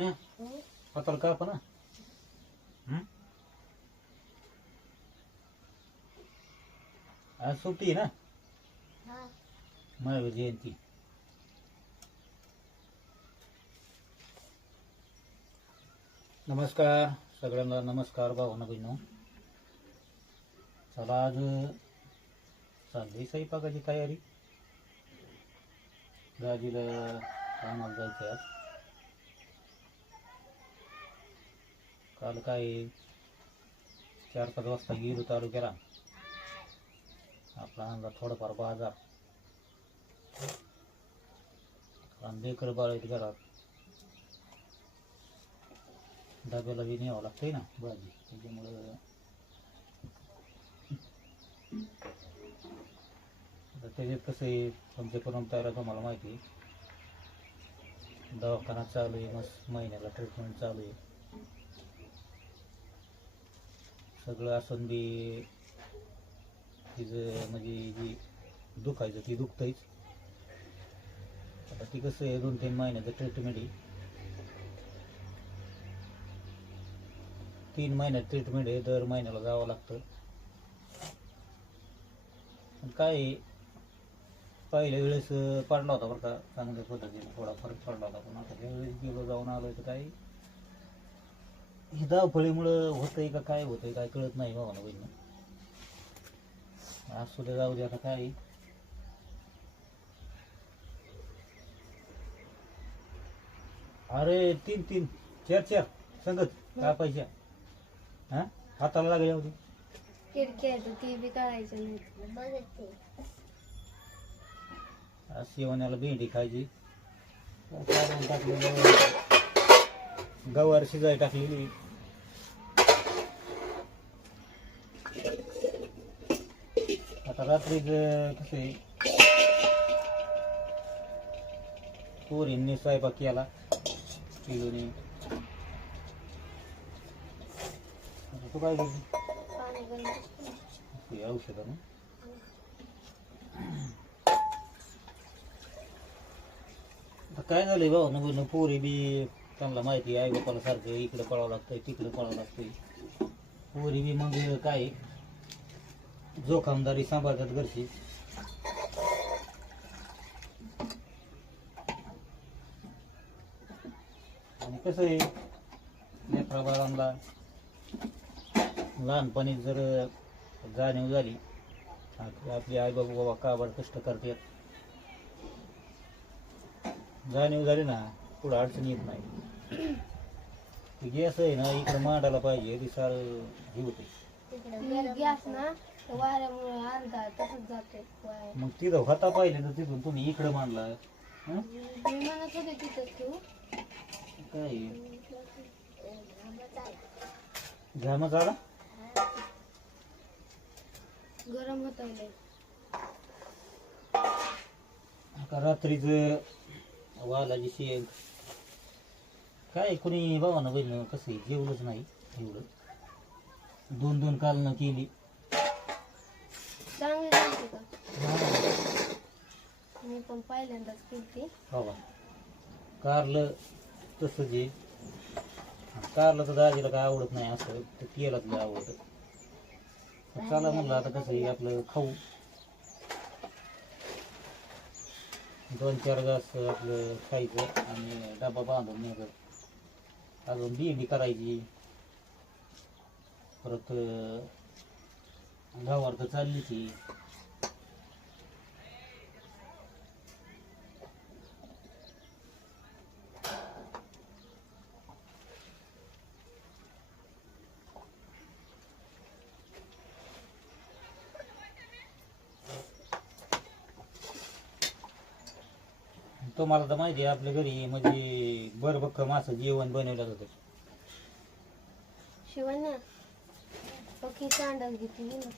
हाताला का पण आज सुट्टी ना? महावीर जयंती. नमस्कार. सगळ्यांना नमस्कार भावना बहिणू. चला आज चालली स्वयंपाकाची तयारी. दाजीला कामाला जायचं आज. काल काय चार पाच वाजता गेलो तालुक्याला. आपला आणला थोडंफार बाजार. कारण लेकर बाळ घरात. डब्याला बी न्यावं लागतंय ना भाजी. त्याच्यामुळं त्याच्यात कसं आहे आमच्या तयार तुम्हाला माहिती दवाखाना चालू आहे मस्त महिन्याला ट्रीटमेंट चालू आहे. सगळं असून बी तिचं म्हणजे जी दुखायचं ती दुखतंच आता ती कसं आहे दोन तीन महिन्याचं ट्रीटमेंट आहे. तीन महिन्यात ट्रीटमेंट आहे दर महिन्याला जावं लागतं. पण काय पहिल्या वेळेस पडला होता बरं का चांगल्या पद्धतीने थोडा फरक पडला होता. पण आता वेळेस गेलो जाऊन आलो तर काही हे धावपळीमुळं होतंय का काय होतंय काय कळत नाही बाबा बहिणी आज सुद्धा जाऊ दे आता काय. अरे तीन तीन चार चार संगत काय पैसे? हा? हाताला लागले होते. किरकिर ती बी काढायचं नाही आज शेवण्याला भेंडी खायची. टाकलेलं गवार शिजाय टाकलेली. आता रात्रीच कसं आहे पोरींनी स्वयंपाक केला किलोनी तू काय करते औषधं ना? आता काय झालंय भाऊ? ना बहिण पोरी बी त्यांना माहिती आहे आई बापाला सारखं इकडे पळावं लागतंय तिकडे पळावं लागतंय. पोरी बी मग काय? जोखामदारी सांभाळतात घरची. आणि कसं आहे लेकरा बाळांना लहानपणी जर जाणीव झाली आप- आपली आई बाबा बाबा का बरं कष्ट करतात. जाणीव झाली ना पुढं अडचण येत नाही. गॅस आहे ना इकडं मांडायला पाहिजे ती सार हे होते. गॅस ना त्या वाऱ्यामुळे अर्धा तसंच जाते वाया मग तिथं होता पाहिजे तर तिथून तुम्ही इकडं मांडला हं? मी म्हणत होते तिथं ठेवू काय? घामच आला. गरम होत का रात्रीच वालाची शेंग काय कोणी बाबा ना बहिण कसं आहे, जेवलंच नाही एवढं. दोन दोन कालनं केली. मी पण पहिल्यांदाच हो केली कारलं तसं जे कारलं तर दाजीला काय आवडत नाही असं ते केलं तुला आवडतं. चला म्हणलं आता कसं आहे आपलं खाऊ. दोन चार घास आपलं खायचं आणि डबा बांधून न्यायचं. अजून भेंडी करायची. परत गावावर तर चालली ती तुम्हाला तर माहिती आहे आपल्या घरी म्हणजे बरबक्क मासं जेवण बनवलं जातं. शिवाय ना घेतली ना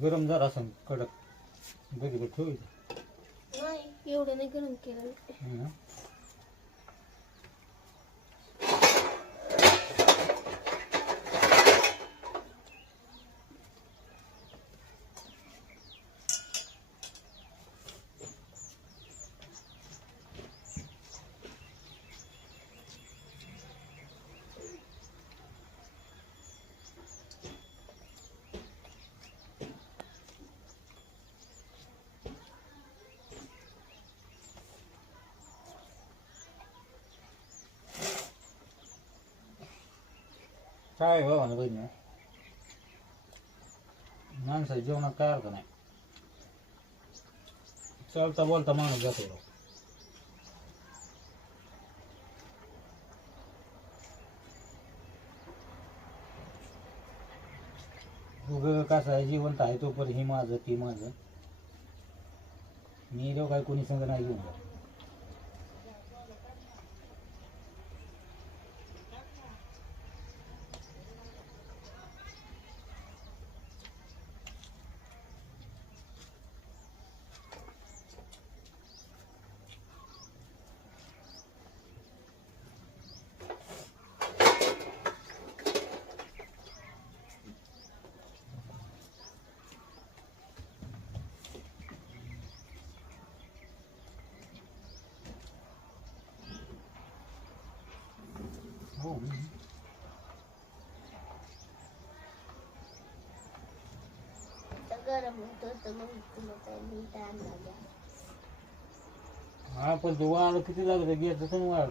गरम जरा असं कडक. बघितलं ठेवायचं. नाही एवढं नाही गरम केलं हं. काय हो बाबा ना बहिणी? माणसाच्या जेवणात काय अर्थ नाही. चालता बोलता माणूस जातो राव. कसं आहे जिवंत आहे तोपर्यंत हे माझं ते माझं. मी जेव्हा काय कोणी संग नाही घेऊन गरम होत मग तुला काय हा पण ते वाळ किती लागत गेट तसं वाळ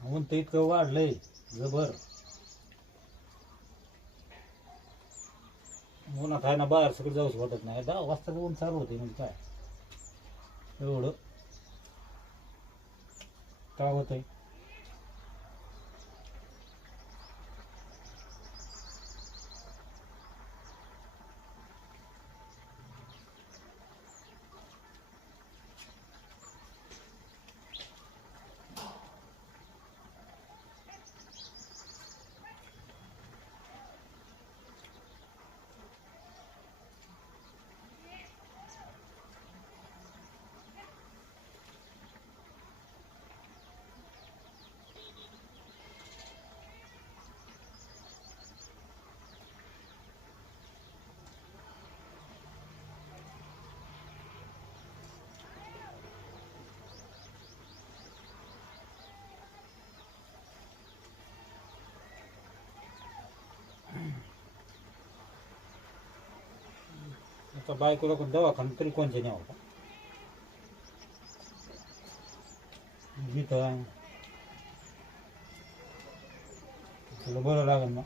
ऊन तर इतकं वाढलंय. जबर. उन्हात आहे ना बाहेर सगळं जाऊच वाटत नाही. दहा वाजता ऊन चालू होते म्हणजे काय? एवढं. काय आहे तर बायकोला कोण दवाखाना तरी कोणच्या न्यावं का जिथं तुला बरं लागेल ना.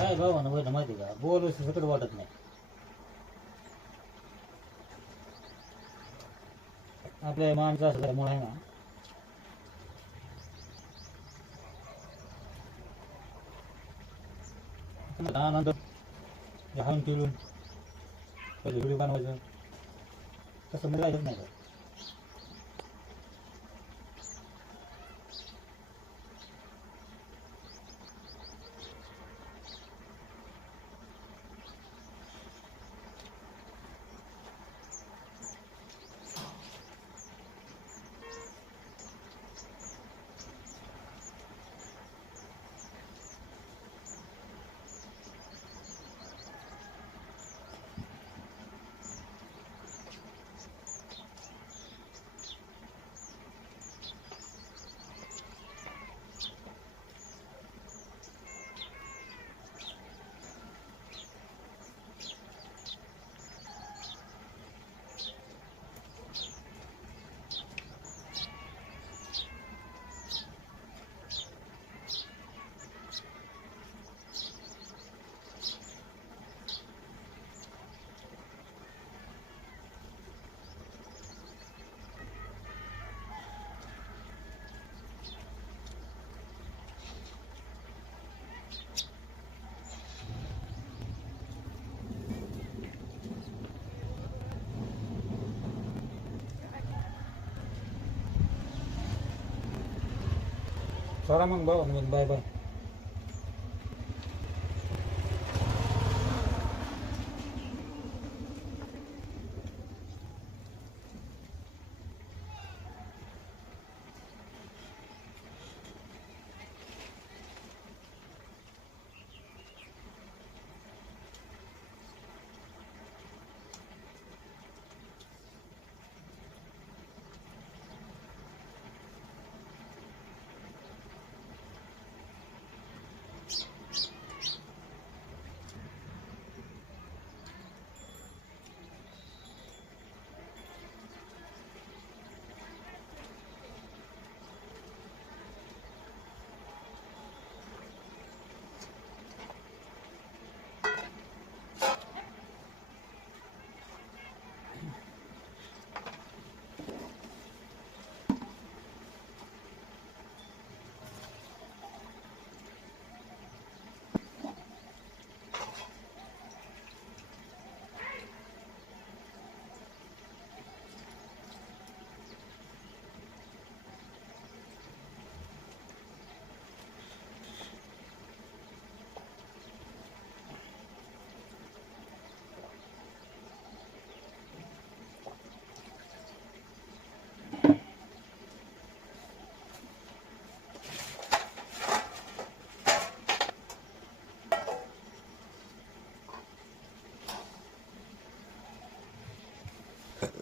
काय भावानं बहिण माहिती का? बोल सकट वाटत नाही. आपल्या माणसं असल्यामुळे आहे ना. आनंद लहान पिळून पहिले व्हिडिओ बनवायचं. तसं मिळायचं नाही. का चला मग भाऊ मग बाय बाय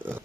uh,